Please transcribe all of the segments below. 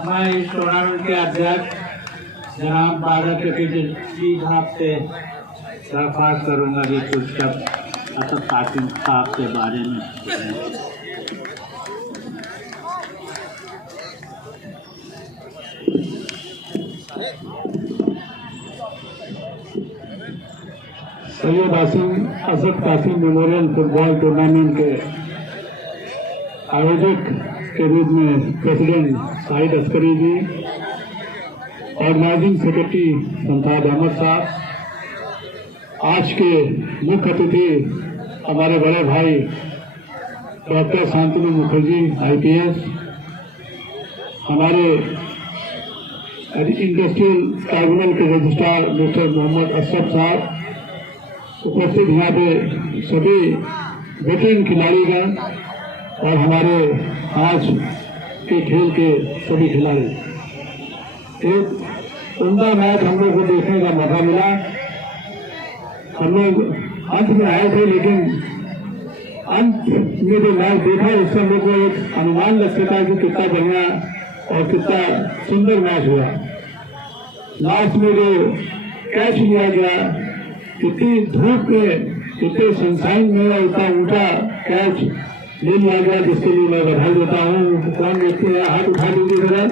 मैं इस टूर्नामेंट के अध्यक्ष जनाब बादल जी साहब से दरख्वास्त करूंगा कि कुछ शब्द असद कासिम साहब के बारे में। Syed Asad Qasim memorial football tournament के आयोजक के रूप में president Shahid Askari ji, organising secretary Santab Ahmad साहब, आज के मुख्य अतिथि हमारे बड़े भाई डॉक्टर शांतनु मुखर्जी IPS, हमारे इंडस्ट्रियल ट्राइब्यूनल के रजिस्ट्रार मिस्टर मोहम्मद अशरफ साहब, उपस्थित यहाँ पे सभी वेटरन खिलाड़ीगण और हमारे आज के खेल के सभी खिलाड़ी। एक उम्दा मैच हम लोग को देखने का मौका मिला। हम लोग अंत में आए थे, लेकिन अंत में जो मैच देखा उससे हम लोग को एक अनुमान लग सकता है कि कितना बढ़िया और कितना सुंदर मैच हुआ। लास्ट में जो कैच लिया गया, इतनी धूप में, इतने सनशाइन में और इतना ऊंचा कैच ले लिया गया, जिसके लिए मैं बधाई देता हूँ। कौन व्यक्ति है, हाथ उठा लीजिए जरा।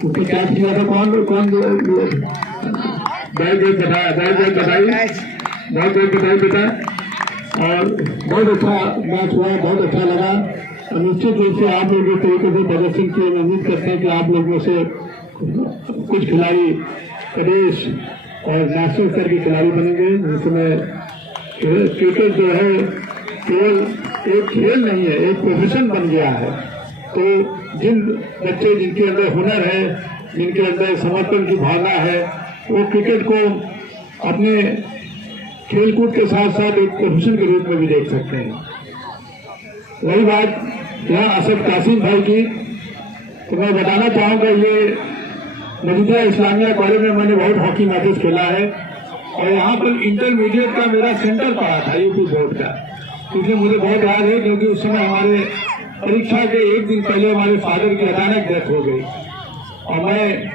उसको कैच किया था कौन बहुत बहुत बधाई, बहुत बहुत बधाई बेटा। और बहुत अच्छा मैच हुआ, बहुत अच्छा लगा। और निश्चित रूप से आप लोग इस तरीके से प्रदर्शन किए, मैं उम्मीद करते हैं कि आप लोगों से कुछ खिलाड़ी प्रदेश और नेशनल स्तर के खिलाड़ी बनेंगे, जिसमें क्रिकेट जो है केवल एक खेल नहीं है, एक प्रोफेशन बन गया है। तो जिन बच्चे जिनके अंदर हुनर है, जिनके अंदर समर्पण की भावना है, वो क्रिकेट को अपने खेलकूद के साथ साथ एक प्रोफेशन के रूप में भी देख सकते हैं। वही बात यहाँ असद कासिम भाई की, तो मैं बताना चाहूँगा, ये मजीदा इस्लामिया कॉलेज में मैंने बहुत हॉकी मैचेस खेला है और यहाँ पर इंटरमीडिएट का मेरा सेंटर पड़ा था यूपी बोर्ड का, इसलिए मुझे बहुत याद है। क्योंकि उस समय हमारे परीक्षा के एक दिन पहले हमारे फादर की अचानक डेथ हो गई और मैं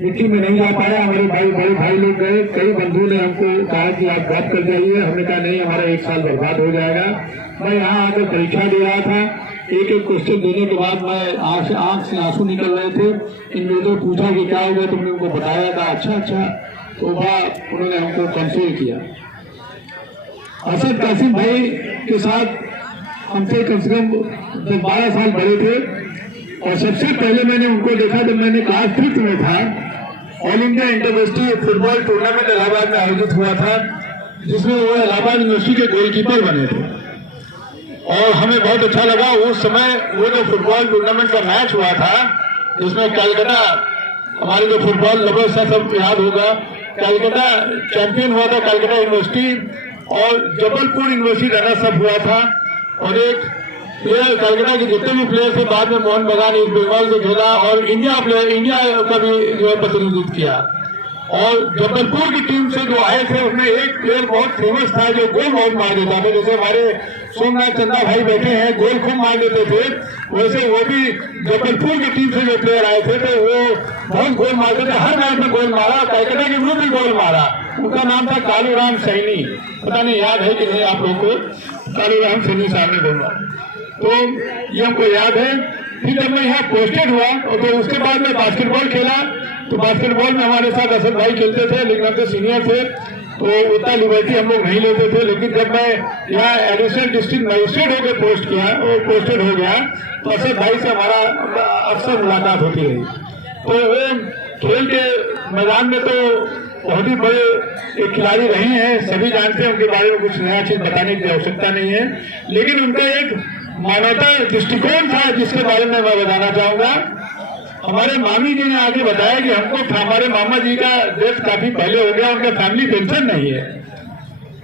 मिट्टी में नहीं जा पाया। हमारे बड़े भाई लोग गए, कई बंधु ने हमको कहा कि आप बात कर जाइए। हमने कहा नहीं, हमारा एक साल बर्बाद हो जाएगा। मैं यहाँ आकर परीक्षा दे रहा था, एक एक क्वेश्चन देने के बाद मैं आंख से आंसू निकल रहे थे। इन लोगों ने पूछा कि क्या हो गया, तुमने उनको बताया था? अच्छा, तो वह उन्होंने हमको कंसोल किया। असद कासिम भाई के साथ हमसे कम से कम 12 साल बड़े थे और सबसे पहले मैंने उनको देखा जब मैंने क्लास 5 में था। All India interuniversity football tournament Allahabad में आयोजित हुआ था, जिसमें वो इलाहाबाद यूनिवर्सिटी के गोलकीपर बने थे और हमें बहुत अच्छा लगा। उस समय वो जो फुटबॉल टूर्नामेंट का मैच हुआ था, जिसमें कलकत्ता, हमारे जो फुटबॉल लवर्स है सब याद होगा, कलकत्ता चैंपियन हुआ था, कलकत्ता यूनिवर्सिटी, और जबलपुर यूनिवर्सिटी रनर्स अप हुआ था। और एक प्लेयर, कलकत्ता के जितने भी प्लेयर थे, बाद में मोहन बगान ईस्ट बंगाल से खेला और इंडिया का भी जो है प्रतिनिधित्व किया। और जबलपुर की टीम से जो आए थे, उसमें एक प्लेयर बहुत फेमस था जो गोल बहुत मार देता था। जैसे हमारे सोमनाथ चंदा भाई बैठे हैं, गोल खूब मार देते थे, वैसे वो भी जबलपुर की टीम से जो प्लेयर आए थे तो वो बहुत गोल मारते थे। हर मैच में गोल मारा, कलकत्ता के विरुद्ध भी गोल मारा। उनका नाम था कालूराम सैनी। पता नहीं याद है कि नहीं आप लोग को? कालूराम सैनी सामने बोलूंगा तो ये हमको याद है। फिर जब मैं यहाँ पोस्टेड हुआ तो उसके बाद में बास्केटबॉल खेला। तो बास्केटबॉल में हमारे साथ असद भाई खेलते थे, लेकिन हमसे सीनियर थे तो उतना लिबर्टी हम लोग नहीं लेते थे। लेकिन जब मैं यहाँ एडिशनल डिस्ट्रिक्ट मजिस्ट्रेट होकर पोस्टेड हो गया तो असद भाई से हमारा अक्सर मुलाकात होती रही। तो वो खेल के मैदान में तो बहुत ही बड़े एक खिलाड़ी रहे हैं, सभी जानते हैं, उनके बारे में कुछ नया चीज बताने की आवश्यकता नहीं है। लेकिन उनका एक मानवता दृष्टिकोण था जिसके बारे में मैं बताना चाहूंगा। हमारे मामी जी ने आगे बताया कि हमको हमारे मामा जी का डेथ काफी पहले हो गया, उनका फैमिली पेंशन नहीं है।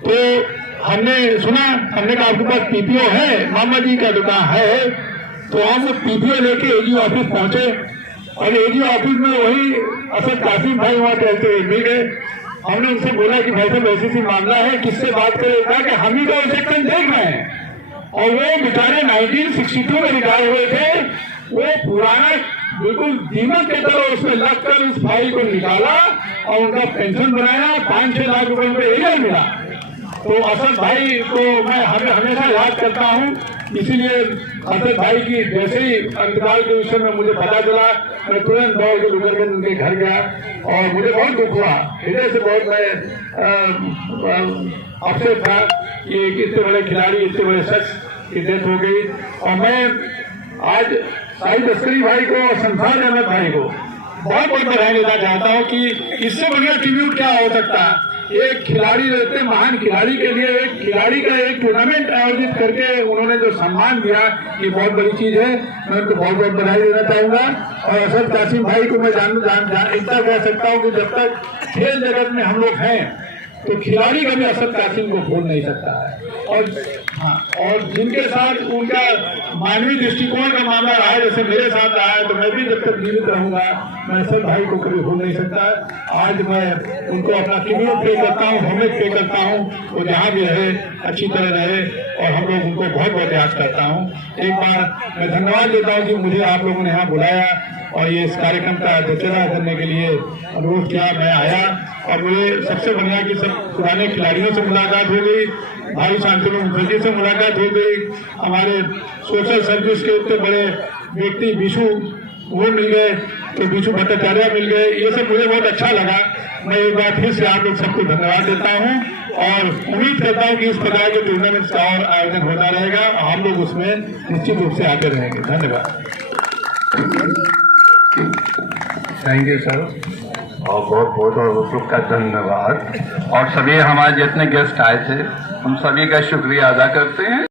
तो हमने सुना, हमने कहा आपके पास PPO है? मामा जी का दुकान है। तो हम PPO लेके AGO ऑफिस पहुंचे और AGO ऑफिस में वही असद कासिम भाई वहां टहलते हुए मिल गए। हमने उनसे बोला कि भाई साहब ऐसी मामला है, किससे बात करेगा कि हम ही तो सेक्शन देख रहे हैं। और वो बेचारे 1962 में रिटायर हुए थे वो पुराना बिल्कुल दीमक की तरह उसमें लगकर उस फाइल को निकाला और उनका पेंशन बनाया, 5-6 लाख रुपए उनको एरियर मिला। तो असद भाई को मैं हमेशा याद करता हूँ, इसीलिए असद भाई की जैसे ही अंतकाल के विषय में मुझे पता चला, मैं तुरंत दौड़ के गुजर कर उनके घर गया और मुझे बहुत दुख हुआ, हृदय से बहुत मैं अपसेट था कि एक इतने बड़े खिलाड़ी, इतने बड़े शख्स की डेथ हो गई। और मैं आज शाहिद अस्करी भाई को और शमशाद अहमद भाई को बहुत बहुत बधाई देना चाहता हूँ कि इससे बढ़िया ट्रिब्यूट क्या हो सकता है। एक खिलाड़ी रहते महान खिलाड़ी के लिए एक खिलाड़ी का एक टूर्नामेंट आयोजित करके उन्होंने जो सम्मान दिया, ये बहुत बड़ी चीज है। मैं उनको बहुत बहुत बधाई देना चाहूंगा। और असद कासिम भाई को मैं इतना कह सकता हूँ कि जब तक खेल जगत में हम लोग हैं तो खिलाड़ी कभी असद कासिम को भूल नहीं सकता है। और जिनके साथ उनका मानवीय दृष्टिकोण का मामला रहा है, जैसे मेरे साथ रहा है, तो मैं भी जब तक जीवित रहूंगा मैं असद भाई को कभी भूल नहीं सकता। आज मैं उनको अपना ट्रिब्यूट पे करता हूँ, होमेज पे करता हूँ। वो जहाँ भी रहे अच्छी तरह रहे और हम लोग उनको बहुत बहुत याद करता हूँ। एक बार मैं धन्यवाद देता हूँ कि मुझे आप लोगों ने यहाँ बुलाया और ये इस कार्यक्रम का अध्यक्षता करने के लिए अनुरोध किया, मैं आया। और मुझे सबसे बढ़िया कि सब पुराने खिलाड़ियों से मुलाकात हो गई, भाई शांतनु मुखर्जी से मुलाकात हो गई, हमारे सोशल सर्विस के उतने बड़े व्यक्ति विशु वो मिल गए, तो विशु भट्टाचार्य मिल गए। ये सब मुझे बहुत अच्छा लगा। मैं एक बार फिर से आप लोग सबको धन्यवाद देता हूँ और उम्मीद करता हूँ कि इस प्रकार के टूर्नामेंट्स का और आयोजन होता रहेगा और हम लोग उसमें निश्चित रूप से आते रहेंगे। धन्यवाद। थैंक यू सर, और बहुत बहुत शुभका धन्यवाद। और सभी हमारे जितने गेस्ट आए थे, हम सभी का शुक्रिया अदा करते हैं।